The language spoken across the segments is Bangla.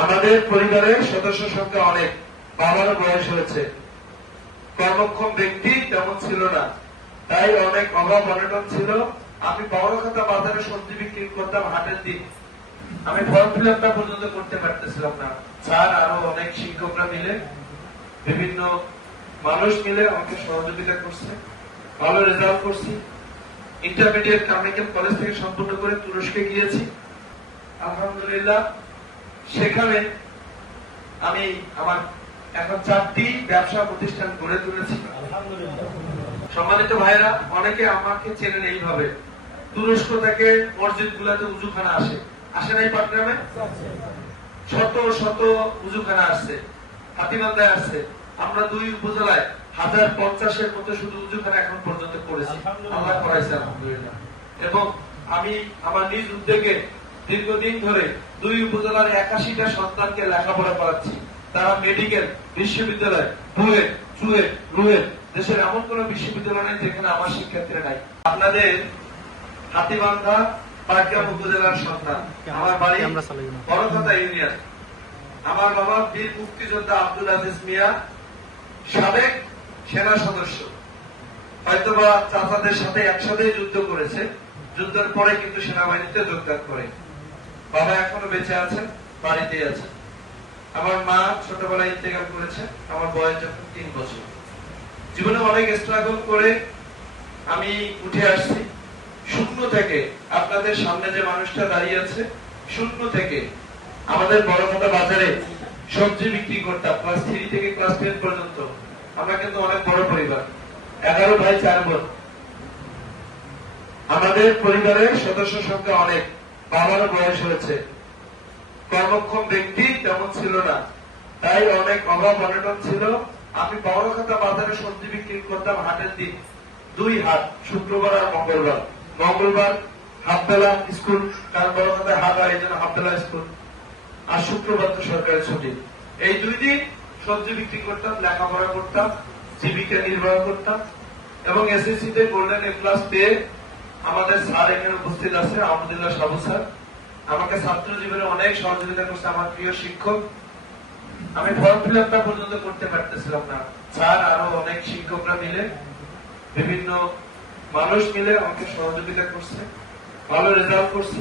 আমাদের পরিবারের সদস্য সংখ্যা অনেক বাবারও বয়স হয়েছে। কর্মক্ষম ব্যক্তি তেমন ছিল না। তাই অনেক অভাব, অনটন ছিল। আমি বড়খাতা বাজারে সবজি বিক্রি করতাম হাটের দিন। আমি ফর্ম ফিল আপটা পর্যন্ত করতে পারতেছিলাম না। স্যার আরও অনেক শিক্ষকরা মিলে, বিভিন্ন মানুষ মিলে আমাকে সহযোগিতা করছে, ভালো রেজাল্ট করছি। ইন্টারমিডিয়েট কামিকেল কলেজ থেকে সম্পূর্ণ করে তুরস্কে গিয়েছি। আলহামদুলিল্লাহ সেখানে আমি আমার এখন চারটি ব্যবসা প্রতিষ্ঠান গড়ে তুলেছি। সম্মানিত ভাইরা অনেকে আমাকে চেনেন এইভাবে। তুরস্ক থেকে মসজিদ গুলাতে উজুখানা আসে। আসে নাই পাটগ্রামে? শত শত উজুখানা আসছে। হাতিবান্ধায় আসছে। আমরা দুই উপজেলায় হাজার পঞ্চাশের মতো শুধু উজুখানা এখন পর্যন্ত করেছি। আল্লাহ করাইছে আলহামদুলিল্লাহ। এবং আমি আমার নিজ উদ্যোগে দীর্ঘদিন ধরে দুই উপজেলার একাশিটা সন্তানকে লেখাপড়া করাচ্ছি। তারা মেডিকেল বিশ্ববিদ্যালয় বুয়েট চুয়েট রুয়েট দেশের এমন কোন বিশ্ববিদ্যালয় নেই যেখানে আমার শিক্ষার্থীরা নাই। আপনাদের হাতিবান্ধা, পাটগ্রাম উপজেলার সন্তান। আমার বাড়ি ইউনিয়ন। আমার বাবা বীর মুক্তিযোদ্ধা আব্দুল আজিজ মিয়া, সাবেক সেনা সদস্য। হয়তোবা চাচাদের সাথে একসাথে যুদ্ধ করেছে। যুদ্ধের পরে কিন্তু সেনাবাহিনীতে যোগদান করে। বাবা এখনও বেঁচে আছেন বাড়িতে আছেন। আমার মা ছোটবেলায় ইন্তেকাল করেছে, আমার বয়স যখন তিন বছর। জীবনে অনেক স্ট্রাগল করে আমি উঠে আসছি। শূন্য থেকে আপনাদের সামনে যে মানুষটা দাঁড়িয়ে আছে, শূন্য থেকে আমাদের বড়মোটা বাজারে সবজি বিক্রি করতাম ক্লাস থ্রি থেকে ক্লাস টেন পর্যন্ত। আমরা কিন্তু অনেক বড় পরিবার, এগারো ভাই, চার বোন। আমাদের পরিবারের সদস্য সংখ্যা অনেক। বাবারও বয়স হয়েছে। কর্মক্ষম ব্যক্তি তেমন ছিল না। তাই অনেক অভাব, অনটন ছিল। আমি বড়খাতা বাজারে সবজি বিক্রি করতাম হাটের দিন। দুই হাট শুক্রবার আর মঙ্গলবার। মঙ্গলবার হাফবেলা স্কুল কারণ বড়খাতায় হাট হয় এই জন্য হাফবেলা স্কুল। আর শুক্রবার তো সরকারের ছুটি। এই দুই দিন সবজি বিক্রি করতাম, লেখাপড়া করতাম, জীবিকা নির্বাহ করতাম এবং এসএসসি তে গোল্ডেন এ প্লাস পেয়ে আমাদের স্যার এখানে উপস্থিত আছে আহমদুল্লাহ সাবু স্যার। আমাকে ছাত্র জীবনে অনেক সহযোগিতা করছে আমার প্রিয় শিক্ষক। আমি ফর্ম ফিল আপটা পর্যন্ত করতে পারতেছিলাম না। স্যার আরও অনেক শিক্ষকরা মিলে, বিভিন্ন মানুষ মিলে আমাকে সহযোগিতা করছে, ভালো রেজাল্ট করছি।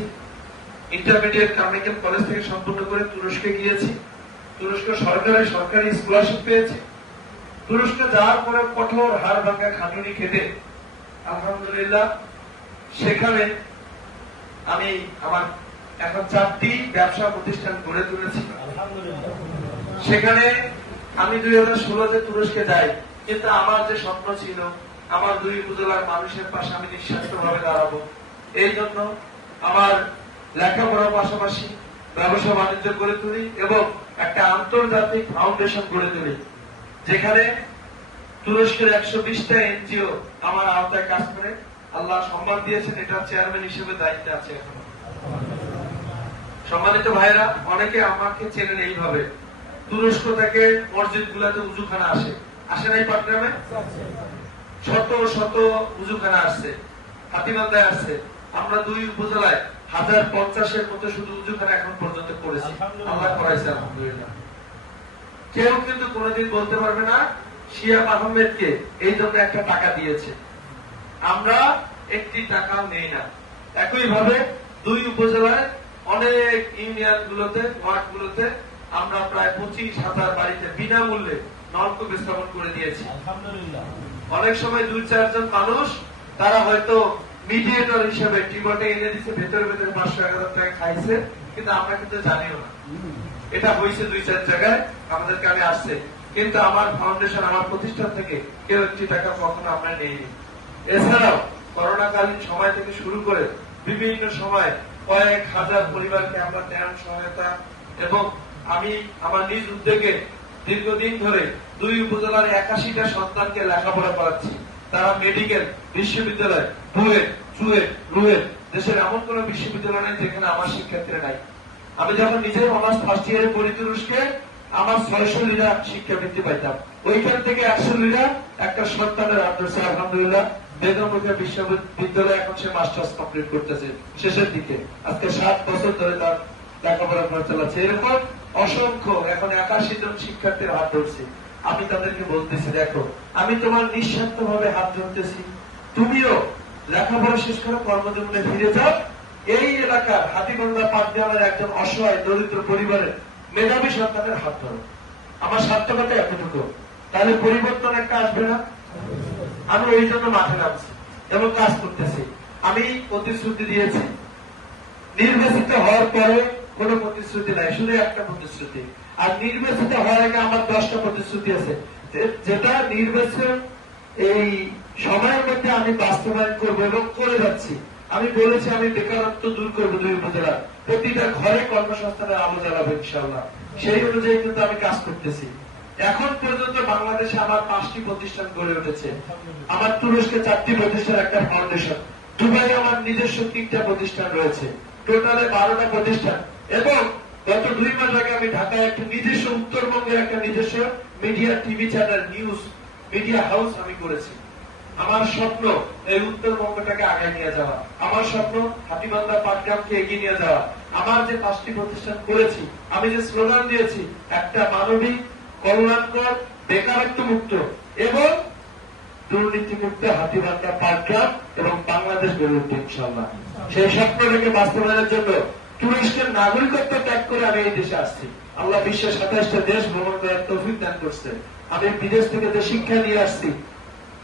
ইন্টারমিডিয়েট কামিকেল কলেজ থেকে সম্পূর্ণ করে তুরস্কে গিয়েছি। তুরস্ক সরকারি সরকারি স্কলারশিপ পেয়েছি। তুরস্কে যাওয়ার পরে কঠোর হার ভাঙ্গা খাটুনি খেতে আলহামদুলিল্লাহ সেখানে আমি আমার এখন চারটি ব্যবসা প্রতিষ্ঠান গড়ে তুলেছি। সেখানে আমি দুই হাজার ষোলোতে তুরস্কে যাই, কিন্তু আমার যে স্বপ্ন ছিল, আমার দুই উপজেলার মানুষের পাশে আমি নিঃস্বার্থ ভাবে দাঁড়াবো। এই জন্য আমার লেখাপড়ার পাশাপাশি ব্যবসা বাণিজ্য গড়ে তুলি এবং একটা আন্তর্জাতিক ফাউন্ডেশন গড়ে তুলি, যেখানে তুরস্কের একশো বিশটা এনজিও আমার আওতায় কাজ করে। আল্লাহ সম্মান দিয়েছেন, এটা চেয়ারম্যান হিসেবে দায়িত্বে আছে এখন। সম্মানিত ভাইরা অনেকে আমাকে চেনেন এইভাবে। তুরস্ক থেকে মসজিদ গুলাতে উজুখানা আসে। আসে নাই পাটগ্রামে? শত শত উজুখানা আসছে। হাতিবান্ধায় আসছে। আমরা দুই উপজেলায় হাজার পঞ্চাশের মতো শুধু উজুখানা এখন পর্যন্ত করেছি। আল্লাহ করাইছে, আলহামদুলিল্লাহ। কেউ কিন্তু কোনোদিন বলতে পারবে না শিয়াব আহমেদকে এই জন্য একটা টাকা দিয়েছে। আমরা একটি টাকাও নেই না। একই ভাবে দুই উপজেলায় অনেক ইউনিয়ন গুলোতে ওয়ার্ড গুলোতে আমরা প্রায় পঁচিশ হাজার বাড়িতে বিনামূল্যে নলকূপ স্থাপন করে দিয়েছি। অনেক সময় দুই চারজন মানুষ তারা হয়তো মিডিয়েটর হিসেবে টিবটে এনে দিচ্ছে ভেতরে ভেতরে পাঁচশো এক হাজার টাকা খাইছে কিন্তু আমরা কিন্তু জানিও না। এটা হয়েছে দুই চার জায়গায় আমাদের কানে আসছে। কিন্তু আমার ফাউন্ডেশন আমার প্রতিষ্ঠান থেকে কেউ একটি টাকা কখনো আমরা নেইনি। এছাড়াও করোনাকালীন সময় থেকে শুরু করে বিভিন্ন সময় কয়েক হাজার পরিবারকে আমরা ত্রাণ সহায়তা এবং আমি আমার নিজ উদ্যোগে দীর্ঘদিন ধরে দুই উপজেলার একাশিটা সন্তানকে লেখাপড়া করাচ্ছি। তারা মেডিকেল বিশ্ববিদ্যালয়, বুয়েট, চুয়েট, রুয়েট দেশের এমন কোন বিশ্ববিদ্যালয় নেই যেখানে আমার শিক্ষার্থীরা নাই। আমি যখন নিজের অনার্স ফার্স্ট ইয়ারে পড়ি তুরস্কে আমার ছয়শো লিরা শিক্ষাবৃত্তি পাইতাম। ওইখান থেকে একশো লিরা একটা সন্তানের হাত ধরছে বেগমপুরিয়া বিশ্ববিদ্যালয়ে এখন সে মাস্টার্স কমপ্লিট করতেছে, শেষের দিকে। আজকে সাত বছর ধরে তার লেখাপড়া করে চালাচ্ছে এরকম অসংখ্য, এখন একাশি জন শিক্ষার্থীর হাত ধরছি। আমি তাদেরকে বলতেছি, দেখো, আমি তোমার নিঃস্বার্থ ভাবে হাত ধরতেছি। তুমিও লেখাপড়া শেষ করে কর্মজীবনে ফিরে যাও। এই এলাকার হাতিগঙ্গা পাটগ্রামের একজন অসহায় দরিদ্র পরিবারের মেধাবী সন্তানের হাত ধরো। আমার সার্থকতা এতটুকু। তাহলে পরিবর্তন একটা আসবে না? আমি ওই জন্য মাঠে নামছি এবং কাজ করতেছি। আমি প্রতিশ্রুতি দিয়েছি। নির্বাচিত হওয়ার পরে কোনো প্রতিশ্রুতি নাই, শুধু একটা প্রতিশ্রুতি। আর নির্বাচিত হওয়ার আগে আমার দশটা প্রতিশ্রুতি আছে। যেটা নির্বাচন এই সময়ের মধ্যে আমি বাস্তবায়ন করব এবং করে যাচ্ছি। আমি বলেছি আমি বেকারত্ব দূর করব দুই উপজেলা প্রতিটা ঘরে কর্মসংস্থানের আলো জ্বালাবো ইনশাল্লাহ সেই অনুযায়ী কিন্তু আমি কাজ করতেছি। এখন পর্যন্ত বাংলাদেশে আমার পাঁচটি প্রতিষ্ঠান গড়ে উঠেছে। আমার তুরস্কে চারটি প্রতিষ্ঠান, একটা ফাউন্ডেশন। দুবাই আমার নিজস্ব তিনটা প্রতিষ্ঠান রয়েছে। টোটালে বারোটা প্রতিষ্ঠান। এবং গত দুই মাস আগে আমি ঢাকায় একটা নিজস্ব উত্তরবঙ্গের একটা নিজস্ব media TV channel news media house আমি করেছি। আমার স্বপ্ন এই উত্তরবঙ্গটাকে আগায় নিয়ে যাওয়া। আমার স্বপ্ন হাতিবান্ধা পাটগ্রামকে এগিয়ে নিয়ে যাওয়া। আমার যে পাঁচটি প্রতিষ্ঠান করেছি, আমি যে স্লোগান দিয়েছি, একটা মানবিক কল্যাণকর বেকারত্ব মুক্ত। এবং দুর্নীতি মুক্ত হাতিবান্ধা পাটগ্রাম এবং বাংলাদেশ গড়ে উঠবে ইনশাল্লাহ সেই স্বপ্নটাকে বাস্তবায়নের জন্য তুরস্কের নাগরিকত্ব ত্যাগ করে আমি এই দেশে আসছি। আল্লাহ বিশ্বের সাতাইশটা দেশ ভ্রমণ করার তৌফিক দান করছে। আমি বিদেশ থেকে যে শিক্ষা নিয়ে আসছি,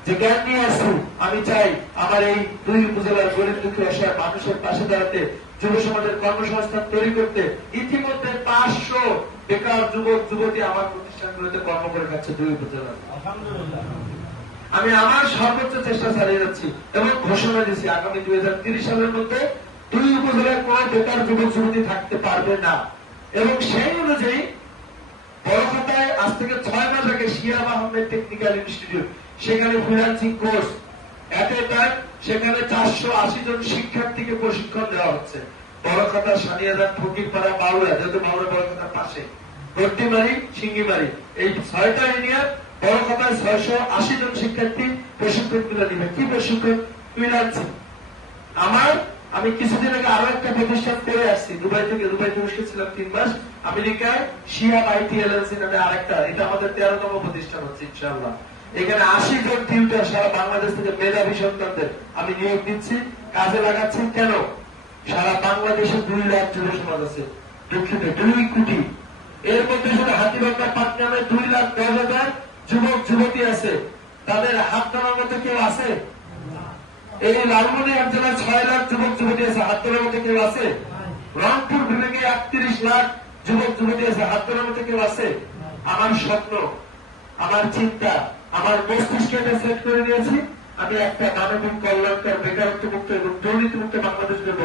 যে জ্ঞান নিয়ে আসছি, আমি চাই আমার এই দুই উপজেলার গরিব দুঃখী অসহায় মানুষের পাশে দাঁড়াতে যুব সমাজের কর্মসংস্থান তৈরি করতে ইতিমধ্যে পাঁচশো বেকার যুবক, যুবতী আমার প্রতিষ্ঠানগুলোতে কর্ম করে খাচ্ছে দুই উপজেলার আমি আমার সর্বোচ্চ চেষ্টা চালিয়ে যাচ্ছি এবং ঘোষণা দিচ্ছি আগামী দুই সালের মধ্যে দুই উপজেলায় কোন বেকার যুবক যুবতী থাকতে পারবে না। এবং সেই অনুযায়ী বড়খাতায় আজ থেকে ছয় মাস আগে শিয়াব আহমেদ টেকনিক্যাল ইনস্টিটিউট সেখানে freelancing course at a time সেখানে চারশো আশি জন শিক্ষার্থীকে প্রশিক্ষণ দেওয়া হচ্ছে। বড়খাতা সানিয়াদার ফকিরপাড়া বাউরা যেহেতু বাউরা বড়খাতার পাশে। এই ছয়টা বড় কথায় আশি জন শিক্ষার্থী প্রশিক্ষণ নিবে। কি প্রশিক্ষণ? ফ্রিলান্সিং আমার, আমি কিছুদিন আগে আরও একটা প্রতিষ্ঠান আসছি। দুবাই থেকে, দুবাই তুরস্কে ছিলাম তিন মাস। আমেরিকায় শিয়া আইটি এলএলসি নামে আরেকটা। এটা আমাদের তেরোতম প্রতিষ্ঠান হচ্ছে, ইনশাআল্লাহ। এখানে আশি জন টিউটার সারা বাংলাদেশ থেকে মেধাবী সন্তানদের আমি নিয়োগ দিচ্ছি। কাজে লাগাচ্ছি কেন? সারা বাংলাদেশে দুই লাখ যুব সমাজ আছে। দক্ষিণে দুই কোটি। এর মধ্যে শুধু হাতিবান্ধা পাটগ্রামে দুই লাখ দশ হাজার যুবক, যুবতী আছে, তাদের হাত ধরার মতো কেউ আছে? এই লালমনিরহাট জেলায় ছয় লাখ যুবক, যুবতী আছে, হাত ধরার মতো কেউ আছে? রংপুর বিভাগে একত্রিশ লাখ যুবক, যুবতী আছে, হাত ধরার মতো কেউ আছে? আমার স্বপ্ন, আমার চিন্তা, আমার মস্তিষ্কে সেট করে নিয়েছি। আমি একটা মানবিক কল্যাণকর বেকারত্ব মুক্ত এবং দুর্নীতি মুক্ত বাংলাদেশ দেব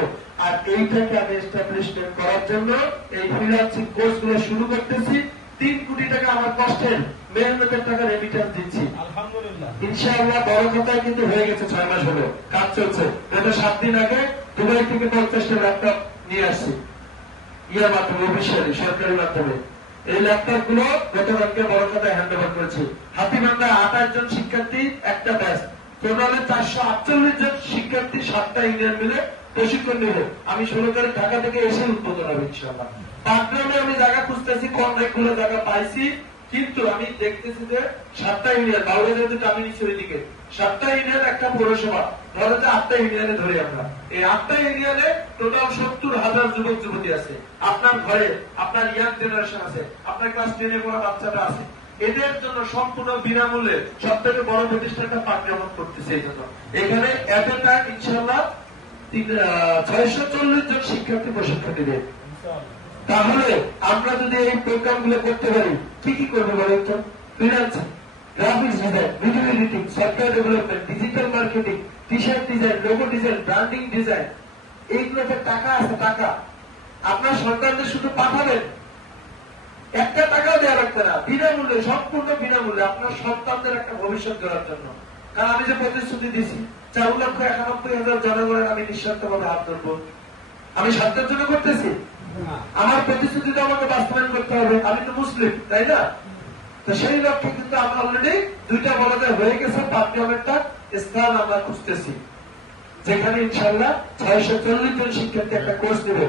আর এইটাকে আমি এস্টাবলিশমেন্ট করার জন্য এই ফ্রিলান্সিং কোর্সগুলো শুরু করতেছি। তিন কোটি টাকা আমার কষ্টের মেহনতের টাকা রেমিটেন্স দিচ্ছি। আলহামদুলিল্লাহ। ইনশাআল্লাহ বড় কথায় কিন্তু হয়ে গেছে ছয় মাস হলো। কাজ চলছে। গত সাত দিন আগে দুবাই থেকে পঞ্চাশটা ল্যাপটপ নিয়ে আসছি। ইয়ার মাধ্যমে অফিসিয়ালি সরকারি মাধ্যমে। এই ল্যাপটপগুলো গতকালকে বড় কথায় হ্যান্ড ওভার করেছি। হাতিবান্ধা আঠাশ জন শিক্ষার্থী একটা ব্যাচ টোটালে চারশো আটচল্লিশ জন শিক্ষার্থী সাতটা ইউনিয়ন মিলে প্রশিক্ষণ নিল। আমি ষোলো তারিখ ঢাকা থেকে এসে উদ্বোধন হবে, ইনশাআল্লাহ। পাটগ্রামে আমি জায়গা খুঁজতেছি কম অনেকগুলো জায়গা পাইছি, কিন্তু আমি দেখতেছি যে সাতটা ইউনিয়ন বাউরে যেহেতু কামিনীশ্বরী দিকে, সাতটা ইউনিয়ন একটা পৌরসভা, ধরো যে আটটা ইউনিয়নে ধরি আমরা। এই আটটা ইউনিয়নে টোটাল সত্তর হাজার যুবক যুবতী আছে। আপনার ঘরে, আপনার ইয়াং জেনারেশন আছে, আপনার ক্লাস টেনে পড়া বাচ্চাটা আছে। এদের জন্য সম্পূর্ণ বিনামূল্যে সব থেকে বড় প্রতিষ্ঠানটা পাঠ্যক্রম করতেছে এই জন্য। এখানে এত টাইম ইনশাল্লাহ ছয়শো চল্লিশ জন শিক্ষার্থী প্রশিক্ষণ দিবে তাহলে আমরা যদি এই প্রোগ্রামগুলো করতে পারি, কি কি করব বলেন তো? Financing graphics design video editing software development digital marketing T shirt design logo design branding design এইগুলোতে টাকা আছে, টাকা। আপনার সন্তানদের শুধু পাঠাবেন একটা টাকাও দেওয়া লাগবে না। বিনামূল্যে সম্পূর্ণ বিনামূল্যে আপনার সন্তানদের একটা ভবিষ্যৎ গড়ার জন্য। কারণ আমি যে প্রতিশ্রুতি দিছি চার লক্ষ একানব্বই হাজার জনগণের আমি নিঃস্বার্থভাবে হাত ধরবো। আমি স্বার্থের জন্য করতেছি। আমার প্রতিশ্রুতি তো আমাকে বাস্তবায়ন করতে হবে। আমি তো মুসলিম তাই না? তো সেই লক্ষ্যে কিন্তু আমরা অলরেডি দুইটা বলা যায় হয়ে গেছে। পাঠ্যক্রমেরটা স্থান আমরা খুঁজতেছি। যেখানে ইনশাল্লাহ ছয়শো চল্লিশ জন শিক্ষার্থী একটা কোর্স নেবে।